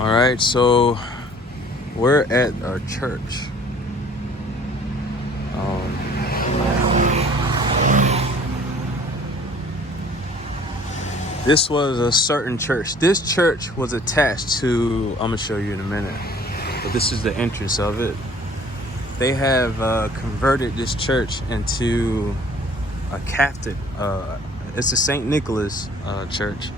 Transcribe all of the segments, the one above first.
All right, so we're at a church. This was a certain church. This church was attached to, I'm gonna show you in a minute, but this is the entrance of it. They have converted this church into a Catholic, it's a St. Nicholas church,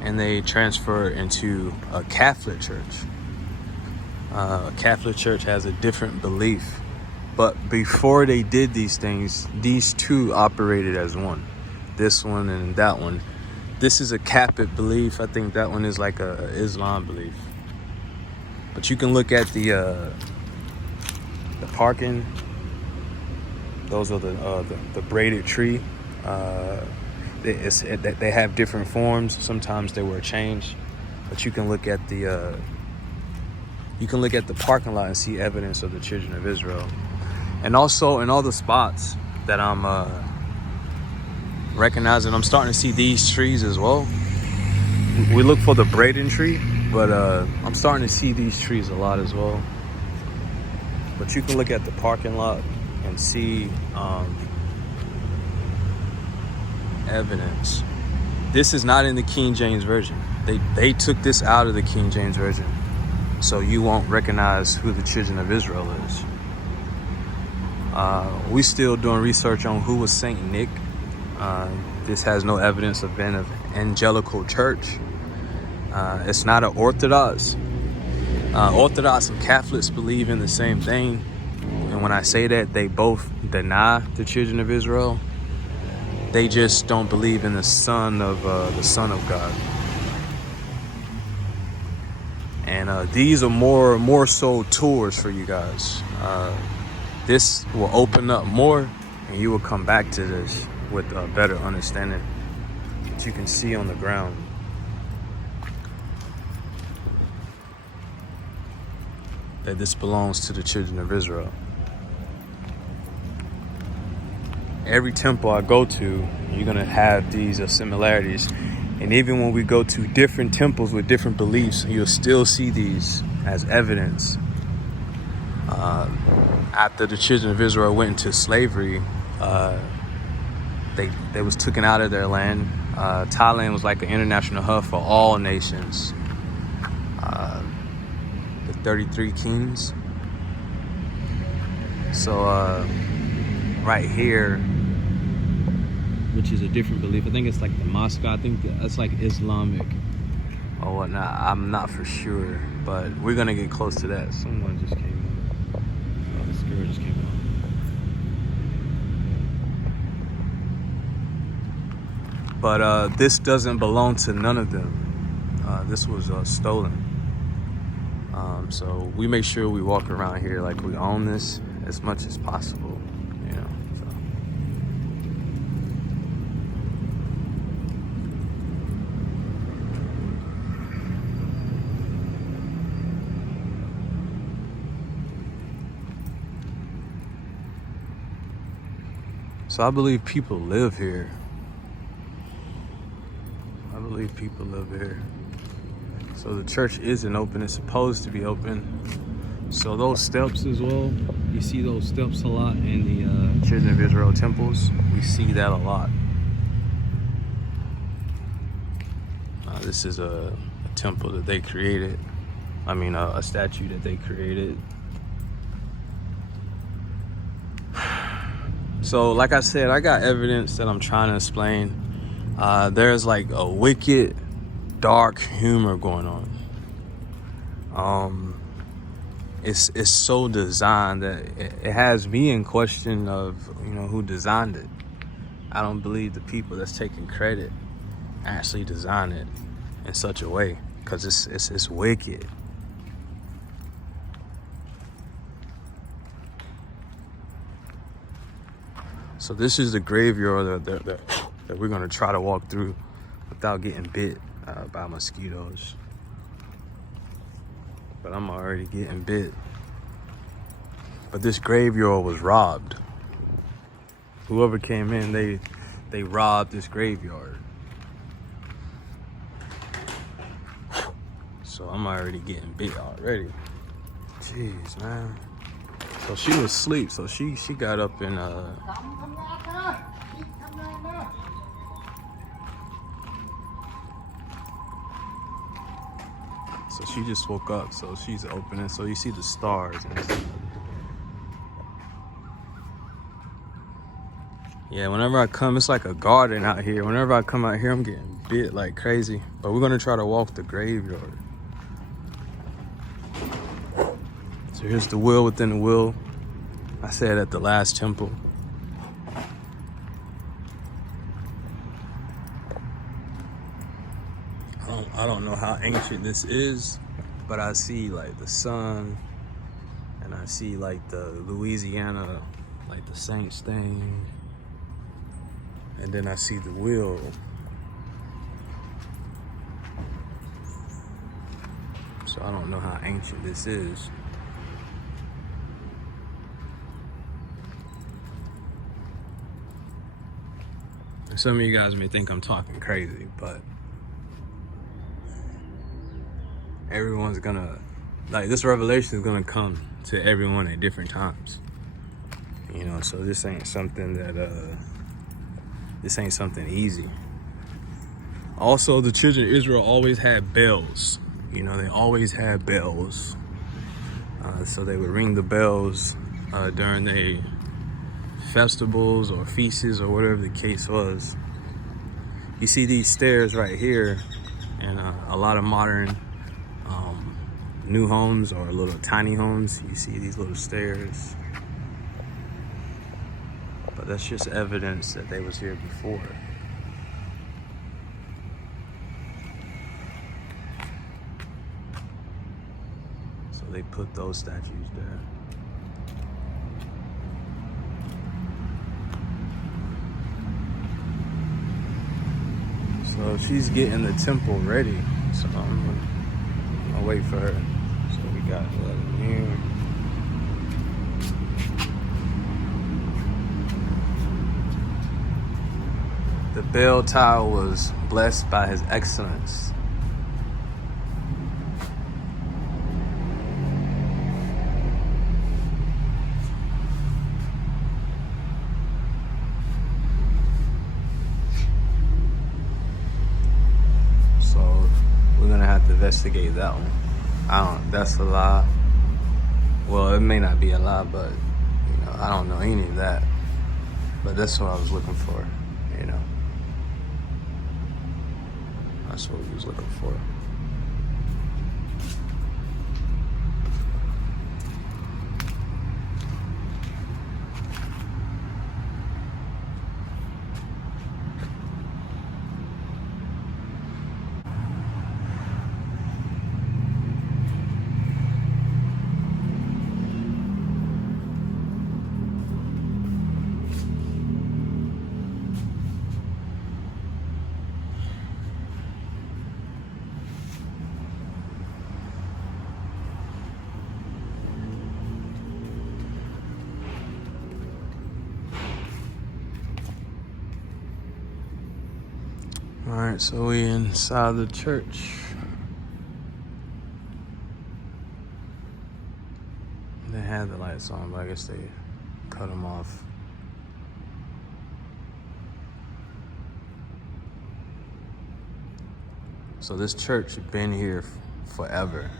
and they transfer it into a Catholic church. A Catholic church has a different belief, but before they did these things, these two operated as one. This one and that one. This is a Catholic belief. I think that one is like a Islam belief. But you can look at the parking. Those are the braided tree. They have different forms. Sometimes they were changed, but you can look at the parking lot and see evidence of the children of Israel. And also in all the spots that I'm recognizing, I'm starting to see these trees as well. We look for the braiding tree, but I'm starting to see these trees a lot as well. But you can look at the parking lot and see evidence. This is not in the King James Version. They took this out of the King James Version, so you won't recognize who the children of Israel is. We still doing research on who was Saint Nick. This has no evidence of being an evangelical church. It's not an Orthodox. Orthodox and Catholics believe in the same thing. And when I say that, they both deny the children of Israel. They just don't believe in the Son of God. And these are more so tours for you guys. This will open up more, and you will come back to this with a better understanding that you can see on the ground. That this belongs to the children of Israel. Every temple I go to, you're gonna have these similarities. And even when we go to different temples with different beliefs, you'll still see these as evidence. After the children of Israel went into slavery, they was taken out of their land. Thailand was like an international hub for all nations. The 33 kings. So right here, which is a different belief. I think it's like the mosque. I think that's like Islamic or whatnot. I'm not for sure, but we're gonna get close to that. Someone just came in. Oh, this girl just came on. But this doesn't belong to none of them. This was stolen. So we make sure we walk around here like we own this as much as possible, you know. So I believe people live here. I believe people live here. So the church isn't open. It's supposed to be open. So those steps as well, you see those steps a lot in the children of Israel temples. We see that a lot. This is a temple that they created. I mean, a statue that they created. So like I said, I got evidence that I'm trying to explain. There's like a wicked, dark humor going on. It's so designed that it has me in question of, you know, who designed it. I don't believe the people that's taking credit actually designed it in such a way, because it's wicked. So this is the graveyard that we're gonna try to walk through without getting bit by mosquitoes. But I'm already getting bit. But this graveyard was robbed. Whoever came in, they robbed this graveyard. So I'm already getting bit already. Jeez, man. So she was asleep, so she got up and so she just woke up, so she's opening. So you see the stars and stuff. Yeah, whenever I come, it's like a garden out here. Whenever I come out here, I'm getting bit like crazy. But we're gonna try to walk the graveyard. So here's the wheel within the wheel. I said at the last temple. I don't know how ancient this is, but I see like the sun, and I see like the Louisiana, like the Saints thing, and then I see the wheel. So I don't know how ancient this is. Some of you guys may think I'm talking crazy, but everyone's gonna, like, this revelation is gonna come to everyone at different times. You know, so this ain't something that, this ain't something easy. Also, the children of Israel always had bells. You know, they always had bells. So they would ring the bells during their festivals or feasts or whatever the case was. You see these stairs right here in a lot of modern new homes or little tiny homes. You see these little stairs, but that's just evidence that they was here before. So they put those statues there. So she's getting the temple ready. So I'll wait for her. So we got 11 here. The bell tower was blessed by His Excellence. Investigate that one. That's a lie. Well, it may not be a lie, but you know, I don't know any of that. But that's what I was looking for, you know. That's what we was looking for. All right, so we inside the church. They had the lights on, but I guess they cut them off. So this church has been here forever.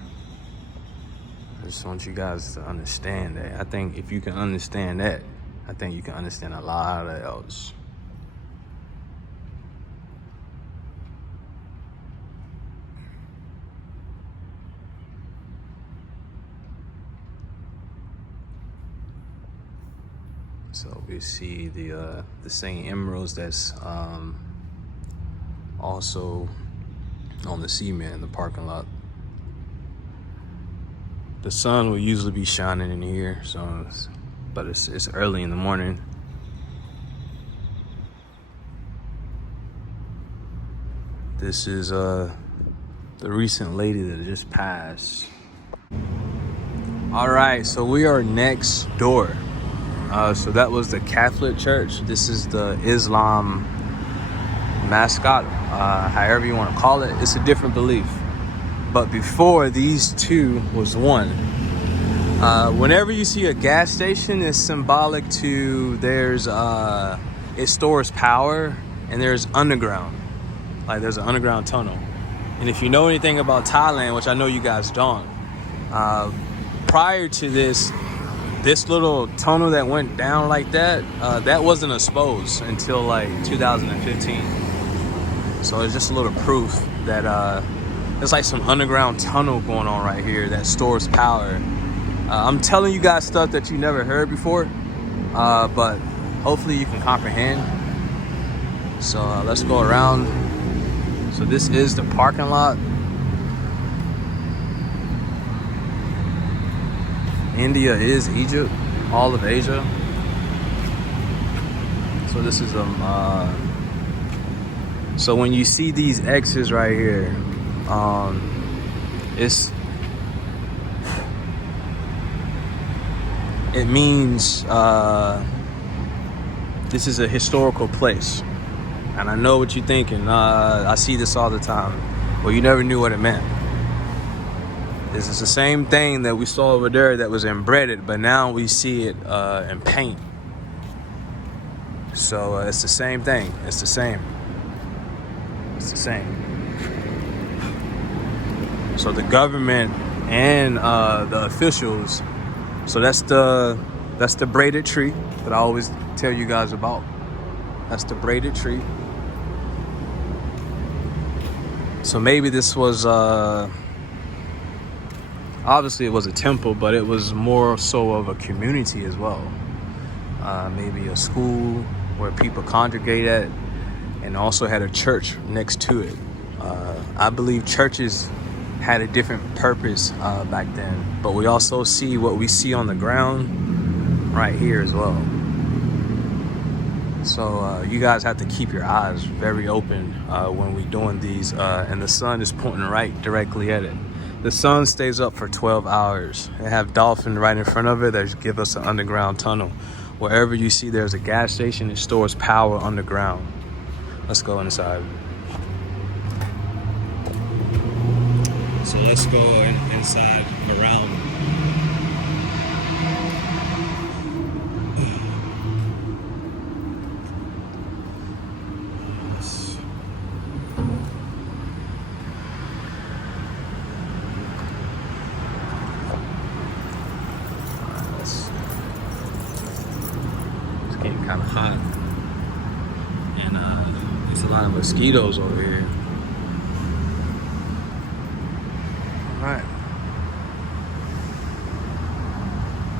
I just want you guys to understand that. I think if you can understand that, I think you can understand a lot else. So we see the same emeralds that's also on the cement in the parking lot. The sun will usually be shining in here, so but it's early in the morning. This is the recent lady that just passed. All right, so we are next door. So that was the Catholic Church. This is the Islam mascot, however you want to call it. It's a different belief. but before these two was one. Whenever you see a gas station, it's symbolic to it stores power, and there's underground. Like there's an underground tunnel. And if you know anything about Thailand, which I know you guys don't, prior to this little tunnel that went down like that, that wasn't exposed until like 2015. So it's just a little proof that there's like some underground tunnel going on right here that stores power. I'm telling you guys stuff that you never heard before, but hopefully you can comprehend. So let's go around. So this is the parking lot. India is Egypt, all of Asia. So this is so when you see these X's right here, it means this is a historical place. And I know what you're thinking. I see this all the time. Well, you never knew what it meant. This is the same thing that we saw over there that was embedded, but now we see it in paint. So it's the same thing. It's the same. It's the same. So the government and the officials. So that's the braided tree that I always tell you guys about. That's the braided tree. So maybe this was obviously it was a temple, but it was more so of a community as well. Maybe a school where people congregate at, and also had a church next to it. I believe churches had a different purpose back then, but we also see what we see on the ground right here as well. So you guys have to keep your eyes very open when we're doing these, and the sun is pointing right directly at it. The sun stays up for 12 hours. They have dolphin right in front of it that give us an underground tunnel. Wherever you see there's a gas station, it stores power underground. Let's go inside. So let's go inside around. Getting kind of hot, and there's a lot of mosquitoes over here. All right,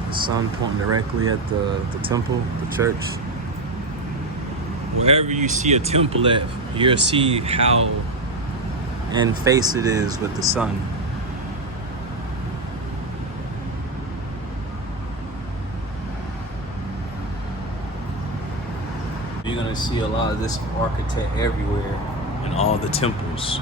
the sun pointing directly at the temple, the church. Wherever you see a temple at, you'll see how in face it is with the sun. You're gonna see a lot of this architect everywhere in all the temples.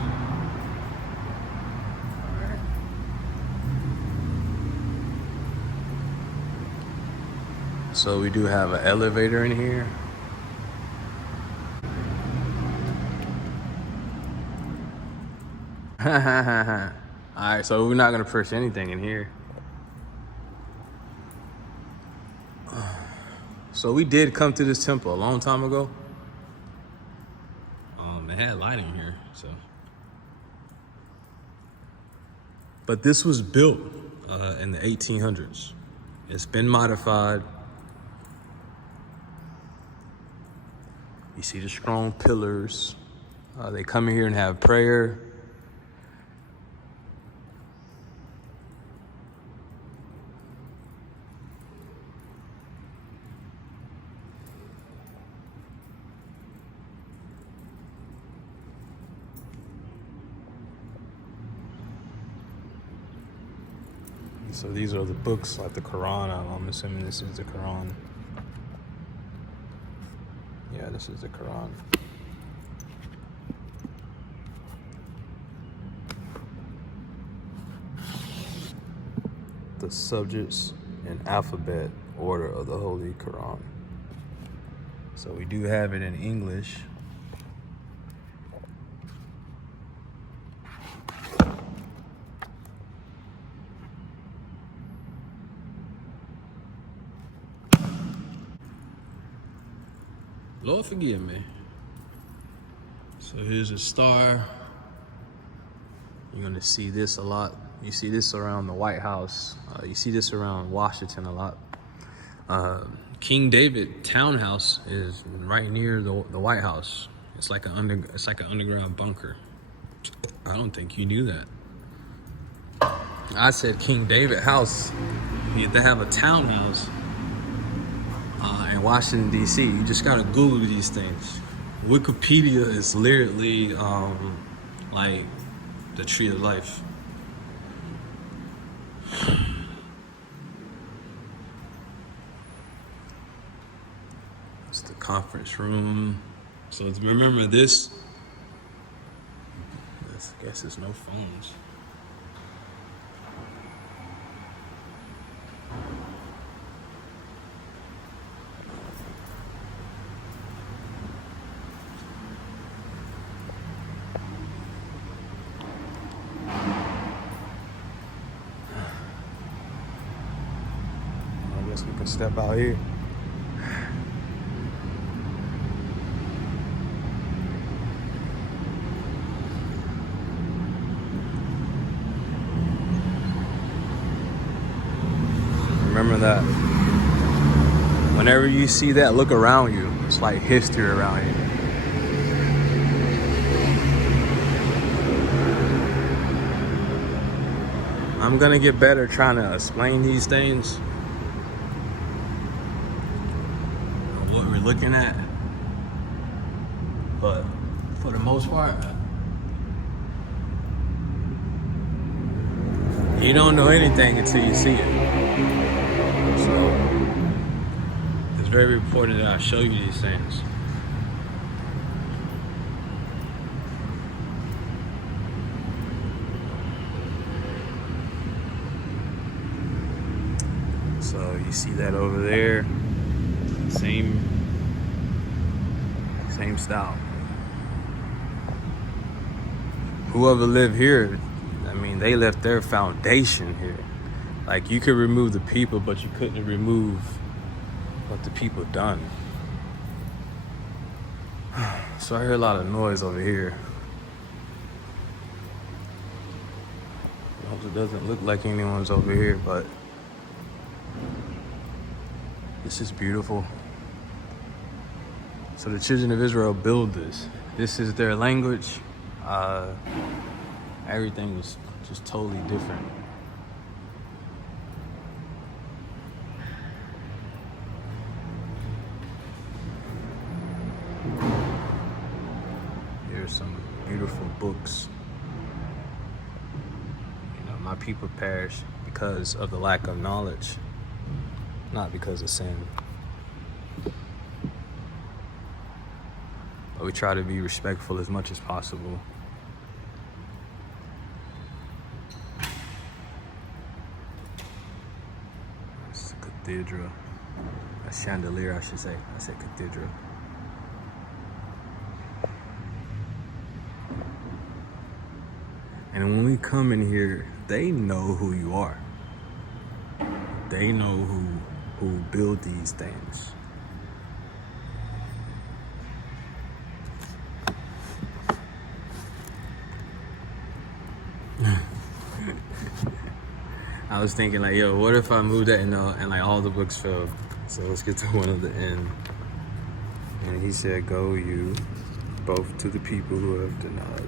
So we do have an elevator in here. Alright, so we're not gonna push anything in here. So we did come to this temple a long time ago. It had lighting here, so. But this was built in the 1800s. It's been modified. You see the strong pillars. They come in here and have prayer. So these are the books, like the Quran. I'm assuming this is the Quran. Yeah, this is the Quran. The subjects and alphabet order of the Holy Quran. So we do have it in English. Lord forgive me. So here's a star. You're gonna see this a lot. You see this around the White House. You see this around Washington a lot. King David townhouse is right near the White House. It's like an underground bunker. I don't think you knew that. I said King David house. They have a townhouse in Washington D.C. You just gotta Google these things. Wikipedia is literally like the tree of life. It's the conference room. So remember this. I guess there's no phones. I guess we can step out here. Remember that. Whenever you see that, look around you. It's like history around you. I'm gonna get better trying to explain these things. What we're looking at. But for the most part, you don't know anything until you see it. So it's very important that I show you these things. So you see that over there, same style. Whoever lived here, I mean, they left their foundation here. Like, you could remove the people, but you couldn't remove what the people done. So I hear a lot of noise over here. I hope it doesn't look like anyone's over here, but this is beautiful. So the children of Israel build this. This is their language. Everything was just totally different. Here's some beautiful books. You know, my people perish because of the lack of knowledge, not because of sin. But we try to be respectful as much as possible. It's a cathedral. A chandelier, I should say. I said cathedral. And when we come in here, they know who you are. They know who build these things. I was thinking like, yo, what if I moved that and like all the books fell? So let's get to one of the end. And he said, go you both to the people who have denied.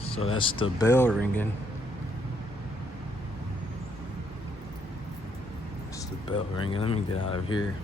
So that's the bell ringing. It's the bell ringing. Let me get out of here.